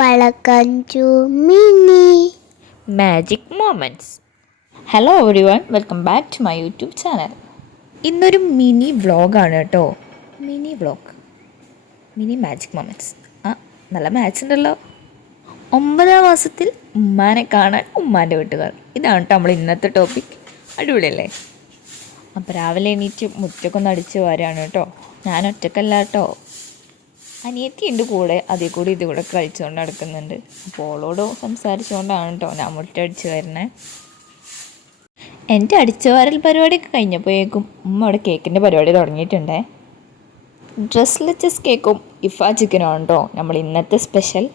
Welcome to Mini Magic Moments. Hello everyone, welcome back to my YouTube channel. ഇന്നൊരു mini വ്ളോഗാണ് കേട്ടോ. Mini Magic Moments. നല്ല match ഉണ്ടല്ലോ. 9ാം മാസത്തിൽ ഉമ്മാനെ കാണാൻ ഉമ്മാൻ്റെ വീട്ടുകാർ. ഇതാണ് കേട്ടോ നമ്മൾ ഇന്നത്തെ ടോപ്പിക്. അടിപൊളിയല്ലേ? അപ്പോൾ രാവിലെ എണീറ്റ് മുറ്റൊക്കെ ഒന്ന് അടിച്ച് വരാണ് കേട്ടോ. ഞാൻ ഒറ്റക്കല്ല കേട്ടോ, അനിയത്തി ഉണ്ട് കൂടെ. അതേ കൂടി ഇത് കൂടെ കളിച്ചുകൊണ്ട് നടക്കുന്നുണ്ട്. അപ്പോൾ ഓളോട് സംസാരിച്ചുകൊണ്ടാണ് കേട്ടോ ഞാൻ മുറ്റടിച്ച് വരുന്നത്. എൻ്റെ അടിച്ചു വാരൽ പരിപാടിയൊക്കെ കഴിഞ്ഞപ്പോഴേക്കും ഉമ്മ അവിടെ കേക്കിൻ്റെ പരിപാടി തുടങ്ങിയിട്ടുണ്ടേ. ഡ്രസ്ലെച്ചസ് കേക്കും ഇഫാ ചിക്കനും കേട്ടോ നമ്മൾ ഇന്നത്തെ സ്പെഷ്യൽ.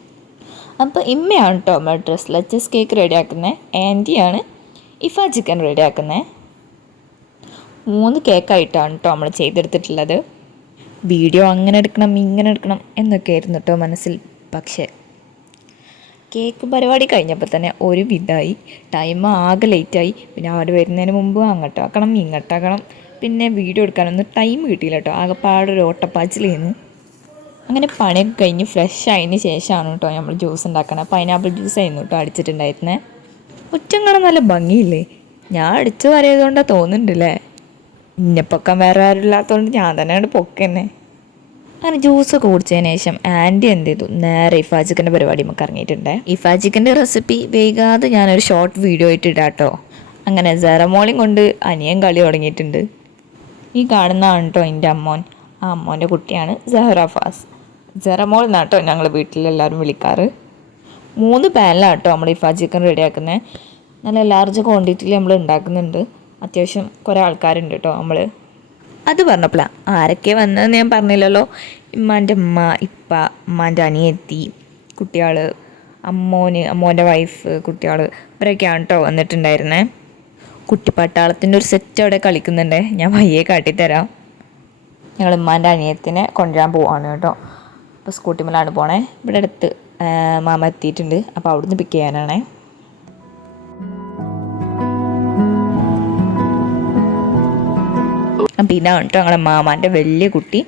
അപ്പോൾ ഇമ്മയാണ് കേട്ടോ നമ്മൾ ഡ്രസ്ലെച്ചസ് കേക്ക് റെഡിയാക്കുന്നത്. ആൻറ്റിയാണ് ഇഫാ ചിക്കൻ റെഡിയാക്കുന്നത്. 3 കേക്കായിട്ടാണ് കേട്ടോ നമ്മൾ ചെയ്തെടുത്തിട്ടുള്ളത്. വീഡിയോ അങ്ങനെ എടുക്കണം ഇങ്ങനെ എടുക്കണം എന്നൊക്കെ ആയിരുന്നു കേട്ടോ മനസ്സിൽ. പക്ഷേ കേക്ക് പരിപാടി കഴിഞ്ഞപ്പോൾ തന്നെ ഒരു വിധമായി. ടൈം ആകെ ലേറ്റായി. പിന്നെ അവർ വരുന്നതിന് മുമ്പ് അങ്ങോട്ടാക്കണം ഇങ്ങോട്ടാക്കണം. പിന്നെ വീഡിയോ എടുക്കാനൊന്നും ടൈം കിട്ടിയില്ല കേട്ടോ. ആകെപ്പാടൊരു ഓട്ടപ്പാച്ചിലായിരുന്നു. അങ്ങനെ പണിയൊക്കെ കഴിഞ്ഞ് ഫ്രഷ് ആയതിന് ശേഷമാണ് കേട്ടോ നമ്മൾ ജ്യൂസ് ഉണ്ടാക്കണം. പൈനാപ്പിൾ ജ്യൂസ് ആയിരുന്നു കേട്ടോ അടിച്ചിട്ടുണ്ടായിരുന്നത്. മുറ്റം കാണാൻ നല്ല ഭംഗിയില്ലേ? ഞാൻ അടിച്ചു വരയതുകൊണ്ടാണ് തോന്നുന്നുണ്ടല്ലേ. ഇന്നെ പൊക്കാൻ വേറെ ആരും ഇല്ലാത്തതുകൊണ്ട് ഞാൻ തന്നെയാണ് പൊക്കന്നെ. അങ്ങനെ ജ്യൂസൊക്കെ കുടിച്ചതിന് ശേഷം ആൻറ്റി എന്ത് ചെയ്തു, നേരെ ഇഫാ ചിക്കൻ്റെ പരിപാടി നമുക്ക് ഇറങ്ങിയിട്ടുണ്ട്. ഇഫാ ചിക്കൻ്റെ റെസിപ്പി വൈകാതെ ഞാനൊരു ഷോർട്ട് വീഡിയോ ആയിട്ട് ഇടാം കേട്ടോ. അങ്ങനെ സെറമോളിയും കൊണ്ട് അനിയൻ കളി തുടങ്ങിയിട്ടുണ്ട്. ഈ കാണുന്നതാണ് കേട്ടോ എൻ്റെ അമ്മോൻ. ആ അമ്മോൻ്റെ കുട്ടിയാണ് സഹറ ഫാസ്. സെറമോൾ എന്നാണ് കേട്ടോ ഞങ്ങൾ വീട്ടിലെല്ലാവരും വിളിക്കാറ്. 3 പാനിലാണ് കേട്ടോ നമ്മൾ ഇഫാ ചിക്കൻ റെഡിയാക്കുന്നത്. നല്ല ലാർജ് ക്വാണ്ടിറ്റിയിൽ നമ്മൾ ഉണ്ടാക്കുന്നുണ്ട്. അത്യാവശ്യം കുറേ ആൾക്കാരുണ്ട് കേട്ടോ. നമ്മൾ അത് പറഞ്ഞപ്പോഴാണ് ആരൊക്കെ വന്നതെന്ന് ഞാൻ പറഞ്ഞില്ലല്ലോ. ഉമ്മാൻ്റെ ഉമ്മ, ഇപ്പ, ഉമ്മാൻ്റെ അനിയത്തി, കുട്ടികൾ, അമ്മോൻ്റെ വൈഫ്, കുട്ടികൾ, ഇവരൊക്കെയാണ് കേട്ടോ വന്നിട്ടുണ്ടായിരുന്നേ. കുട്ടിപ്പട്ടാളത്തിൻ്റെ ഒരു സെറ്റ് അവിടെ കളിക്കുന്നുണ്ട്. ഞാൻ വയ്യെ കാട്ടിത്തരാം. ഞങ്ങൾ ഉമ്മാൻ്റെ അനിയത്തിനെ കൊണ്ടുവരാൻ പോവാണ് കേട്ടോ. അപ്പോൾ സ്കൂട്ടിമേലാണ് പോണേ. ഇവിടെ അടുത്ത് മാമ എത്തിയിട്ടുണ്ട്. അപ്പോൾ അവിടുന്ന് പിക്ക് ചെയ്യാനാണേ. അപ്പം ഇതാണ് കേട്ടോ ഞങ്ങളുടെ മാമാൻ്റെ വലിയ കുട്ടി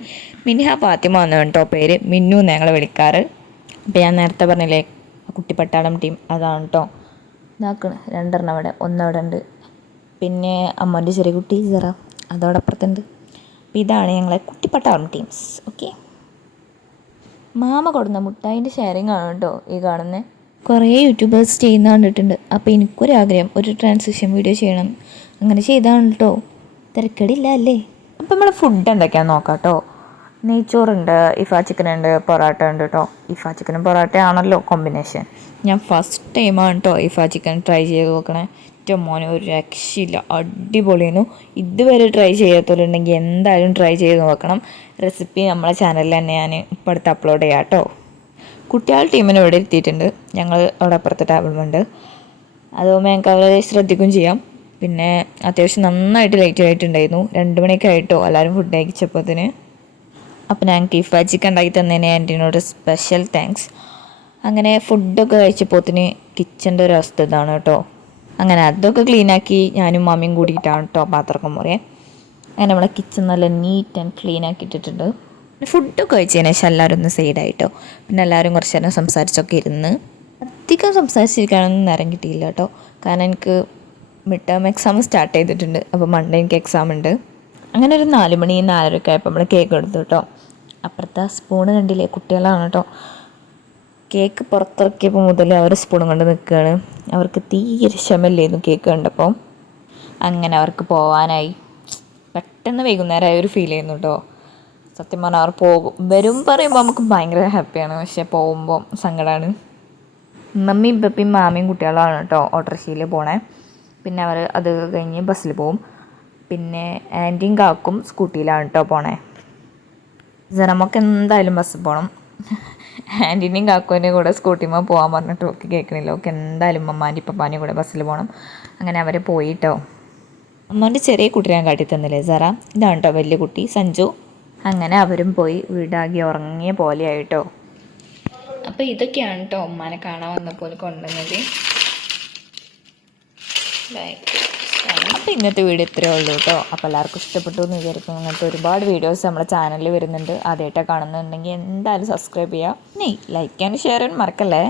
മിൻഹ ഫാത്തിമ എന്നാണ് കേട്ടോ പേര്. മിന്നു എന്ന് ഞങ്ങൾ വിളിക്കാറ്. അപ്പോൾ ഞാൻ നേരത്തെ പറഞ്ഞില്ലേ കുട്ടിപ്പട്ടാളം ടീം, അതാണ് കേട്ടോ. ഇതാക്കണ് 2 അവിടെ, 1 അവിടെ ഉണ്ട്. പിന്നെ അമ്മൻ്റെ ചെറിയ കുട്ടി സിറ അതോടപ്പുറത്തുണ്ട്. അപ്പോൾ ഇതാണ് ഞങ്ങളെ കുട്ടിപ്പട്ടാളം ടീംസ്. ഓക്കെ, മാമ കൊടുന്ന മുട്ടായിൻ്റെ ഷെയറിങ് ആണ് കേട്ടോ ഈ കാണുന്നത്. കുറേ യൂട്യൂബേഴ്സ് ചെയ്യുന്ന കണ്ടിട്ടുണ്ട്. അപ്പോൾ എനിക്കൊരാഗ്രഹം ഒരു ട്രാൻസിഷൻ വീഡിയോ ചെയ്യണം. അങ്ങനെ ചെയ്താണ് കേട്ടോ. തിരക്കടില്ല അല്ലേ? അപ്പം നമ്മൾ ഫുഡ് എന്തൊക്കെയാണെന്ന് നോക്കാം കേട്ടോ. നെയ്ച്ചോറുണ്ട്, ഇഫാ ചിക്കൻ ഉണ്ട്, പൊറോട്ട ഉണ്ട് കേട്ടോ. ഇഫാ ചിക്കനും പൊറോട്ടയാണല്ലോ കോമ്പിനേഷൻ. ഞാൻ ഫസ്റ്റ് ടൈമാണ് കേട്ടോ ഇഫാ ചിക്കൻ ട്രൈ ചെയ്ത് നോക്കണേ. ഏറ്റവും മോനെ ഒരു രക്ഷയില്ല, അടിപൊളിയായിരുന്നു. ഇതുവരെ ട്രൈ ചെയ്യാത്തവരുണ്ടെങ്കിൽ എന്തായാലും ട്രൈ ചെയ്ത് നോക്കണം. റെസിപ്പി നമ്മളെ ചാനലിൽ തന്നെ ഞാൻ ഇപ്പോൾ അടുത്ത് അപ്ലോഡ് ചെയ്യാം കേട്ടോ. കുട്ടികളുടെ ടീമിന് ഇവിടെ എത്തിയിട്ടുണ്ട്. ഞങ്ങൾ അവിടെ അപ്പുറത്തെ ടേബിളുമുണ്ട്. അതുകൊണ്ട് ഞങ്ങൾക്ക് അവരെ ശ്രദ്ധിക്കുകയും ചെയ്യാം. പിന്നെ അത്യാവശ്യം നന്നായിട്ട് ലേറ്റ് ആയിട്ടുണ്ടായിരുന്നു. 2 മണിയൊക്കെ ആയിട്ടോ എല്ലാവരും ഫുഡ് കഴിച്ചപ്പോഴത്തിന്. അപ്പോൾ ഞങ്ങൾക്ക് ഇഫാ ചിക്കൻ ഉണ്ടാക്കി തന്നതിന് ആൻറ്റീനോട് സ്പെഷ്യൽ താങ്ക്സ്. അങ്ങനെ ഫുഡൊക്കെ കഴിച്ചപ്പോഴത്തിന് കിച്ചൻ്റെ ഒരു അവസ്ഥ ഇതാണ് കേട്ടോ. അങ്ങനെ അതൊക്കെ ക്ലീനാക്കി ഞാനും മമ്മിയും കൂടിയിട്ടാണ് കേട്ടോ പാത്രമൊക്കെ മുറിയാൻ. അങ്ങനെ നമ്മളെ കിച്ചൺ നല്ല നീറ്റ് ആൻഡ് ക്ലീൻ ആക്കി ഇട്ടിട്ടുണ്ട്. ഫുഡൊക്കെ കഴിച്ചതിന് ശേഷം എല്ലാവരും ഒന്ന് സൈഡായിട്ടോ. പിന്നെ എല്ലാവരും കുറച്ച് നേരം സംസാരിച്ചൊക്കെ ഇരുന്ന്. അധികം സംസാരിച്ചിരിക്കാനൊന്നും നേരം കിട്ടിയില്ല കേട്ടോ. കാരണം എനിക്ക് മിഡ് ടേം എക്സാം സ്റ്റാർട്ട് ചെയ്തിട്ടുണ്ട്. അപ്പോൾ മൺഡേ എനിക്ക് എക്സാം ഉണ്ട്. അങ്ങനെ ഒരു 4 മണി 4:30 ആയപ്പോൾ നമ്മൾ കേക്ക് എടുത്തു കേട്ടോ. അപ്പുറത്തെ സ്പൂണ് കണ്ടില്ലേ, കുട്ടികളാണ് കേട്ടോ. കേക്ക് പുറത്തിറക്കിയപ്പോൾ മുതൽ അവർ സ്പൂണും കൊണ്ട് നിൽക്കുകയാണ്. അവർക്ക് തീരെ ക്ഷമയില്ലായിരുന്നു കേക്ക് കണ്ടപ്പോൾ. അങ്ങനെ അവർക്ക് പോകാനായി. പെട്ടെന്ന് വൈകുന്നേരമായ ഒരു ഫീൽ ചെയ്യുന്നു കേട്ടോ. സത്യം പറഞ്ഞാൽ അവർ വരും പറയുമ്പോൾ നമുക്ക് ഭയങ്കര ഹാപ്പിയാണ്. പക്ഷേ പോകുമ്പോൾ സങ്കടമാണ്. മമ്മിയും പപ്പിയും മാമിയും കുട്ടികളാണ് കേട്ടോ ഓട്ടോറിക്ഷയിൽ പോണേ. പിന്നെ അവർ അത് കഴിഞ്ഞ് ബസ്സിൽ പോവും. പിന്നെ ആൻറ്റിയും കാക്കും സ്കൂട്ടിയിലാണ് കേട്ടോ പോണേ. നമുക്ക് എന്തായാലും ബസ്സിൽ പോകണം. ആൻറ്റീൻ്റെയും കാക്കുവിൻ്റെയും കൂടെ സ്കൂട്ടിമ്മ പോകാൻ പറഞ്ഞിട്ട് ഒക്കെ കേൾക്കണില്ല. ഒക്കെ എന്തായാലും അമ്മാൻ്റെ പപ്പാൻ്റെയും കൂടെ ബസ്സിൽ പോകണം. അങ്ങനെ അവർ പോയിട്ടോ. അമ്മോൻ്റെ ചെറിയ കുട്ടി ഞാൻ കാട്ടി തന്നില്ലേ സറ, ഇതാണ് കേട്ടോ വലിയ കുട്ടി സഞ്ജു. അങ്ങനെ അവരും പോയി വീടാകി ഉറങ്ങിയ പോലെയായിട്ടോ. അപ്പോൾ ഇതൊക്കെയാണ് കേട്ടോ ഉമ്മാനെ കാണാൻ വന്നപ്പോൾ കൊണ്ടുവന്നത്. ലൈക്ക് അപ്പോൾ ഇന്നത്തെ വീഡിയോ ഇത്രയേ ഉള്ളൂ കേട്ടോ. അപ്പോൾ എല്ലാവർക്കും ഇഷ്ടപ്പെട്ടു എന്ന് വിചാരിക്കുന്നു. അങ്ങനത്തെ ഒരുപാട് വീഡിയോസ് നമ്മുടെ ചാനലിൽ വരുന്നുണ്ട്. ആദ്യമായിട്ടാണ് കാണുന്നുണ്ടെങ്കിൽ എന്തായാലും സബ്സ്ക്രൈബ് ചെയ്യുക. ലൈക്ക് ചെയ്യാനും ഷെയർ ചെയ്യാനും മറക്കല്ലേ.